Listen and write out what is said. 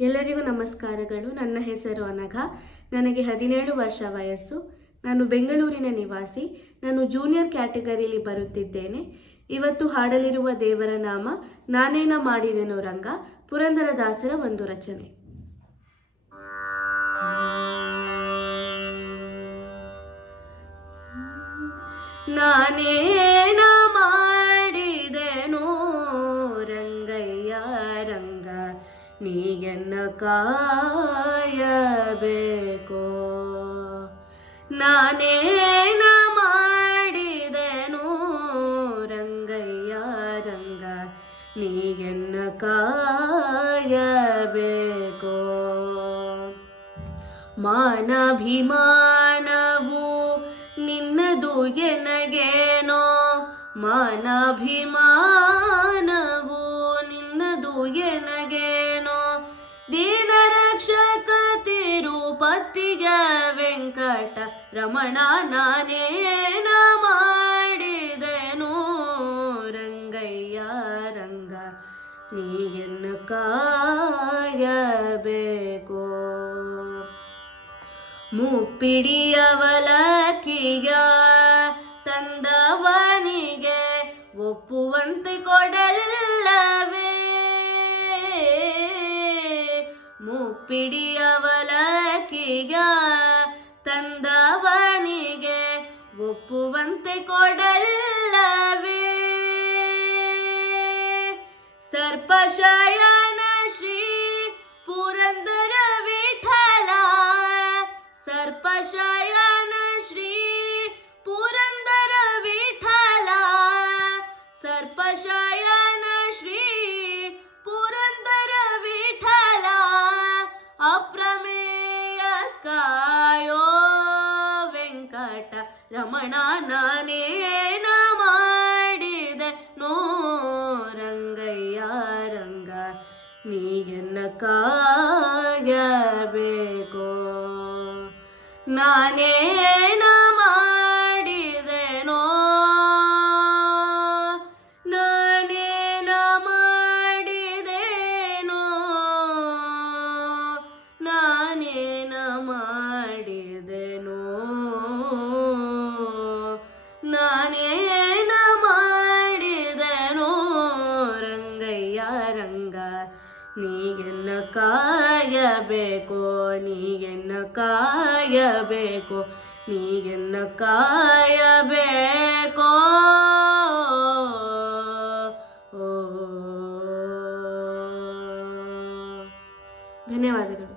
ಎಲ್ಲರಿಗೂ ನಮಸ್ಕಾರಗಳು. ನನ್ನ ಹೆಸರು ಅನಘ. ನನಗೆ 17 ವರ್ಷ ವಯಸ್ಸು. ನಾನು ಬೆಂಗಳೂರಿನ ನಿವಾಸಿ. ನಾನು ಜೂನಿಯರ್ ಕ್ಯಾಟಗರಿಯಲ್ಲಿ ಬರುತ್ತಿದ್ದೇನೆ. ಇವತ್ತು ಹಾಡಲಿರುವ ದೇವರ ನಾಮ ನಾನೇನ ಮಾಡಿದೆನೋ ರಂಗ, ಪುರಂದರದಾಸರ ಒಂದು ರಚನೆ. ನಾನೇನ ಮಾಡಿದೆನೋ ರಂಗಯ್ಯ ರಂಗ, ನೀಯನ್ನ ಕಾಯಬೇಕೋ. ನಾನೇನ ಮಾಡಿದೆನೋ ರಂಗಯ್ಯ ರಂಗ, ನೀಯನ್ನ ಕಾಯಬೇಕೋ. ಮಾನಾಭಿಮಾನವು ನಿನ್ನದು ಎನಗೇನೋ, ಮಾನಾಭಿಮಾನವು ನಿನ್ನದು ಎನಗೇನೋ. ದೀನ ರಕ್ಷಕ ತಿರುಪತಿಗ ವೆಂಕಟ ರಮಣ, ನಾನೇನ ಮಾಡಿದೆನೋ ರಂಗಯ್ಯ ರಂಗ, ನೀಯನ್ನ ಕಾಯಬೇಕೋ. ಮುಪ್ಪಿಡಿಯವಲಕ್ಕಿಗ ತಂದವನಿಗೆ ಒಪ್ಪುವಂತೆ ಕೊಡಲ್ಲವೇ. ಮುಪ್ಪಿಡಿಯವಲಕ್ಕಿಗ ತಂದವನಿಗೆ ಒಪ್ಪುವಂತೆ ಕೊಡಲ್ಲವೇ. ಸರ್ಪಶಯನ ಶ್ರೀ ಪುರಂದರ ವಿಠಲ, ಸರ್ಪಶಯನ ಶ್ರೀ ಪುರಂದರ ವಿಠಲ, ಸರ್ಪಶಯನ ಶ್ರೀ ಪುರಂದರ ವಿಠಲ. ಅಪ್ರಮೇಯ ಕಾಯೋ ವೆಂಕಟ ರಮಣ, ನಾನೇನ ಮಾಡಿದೆ ನೋ ರಂಗಯ್ಯ ರಂಗ, ನೀಯನ್ನ ಕಾಯಬೇಕೋ. ನಾನೇನ ಮಾಡಿದೆನೋ, ನಾನೇನ ಮಾಡಿದೆನೋ, ನಾನೇನ ಮಾಡಿದೆನೋ, ನಾನೇನ ಮಾಡಿದೆನೋ ರಂಗಯ್ಯ ರಂಗ, ನೀಯನ್ನ ಕಾಯಬೇಕೋ, ನೀಯನ್ನ ಕಾಯಬೇಕೋ, ನೀಯನ್ನ ಕಾಯಬೇಕೋ. ಧನ್ಯವಾದಗಳು.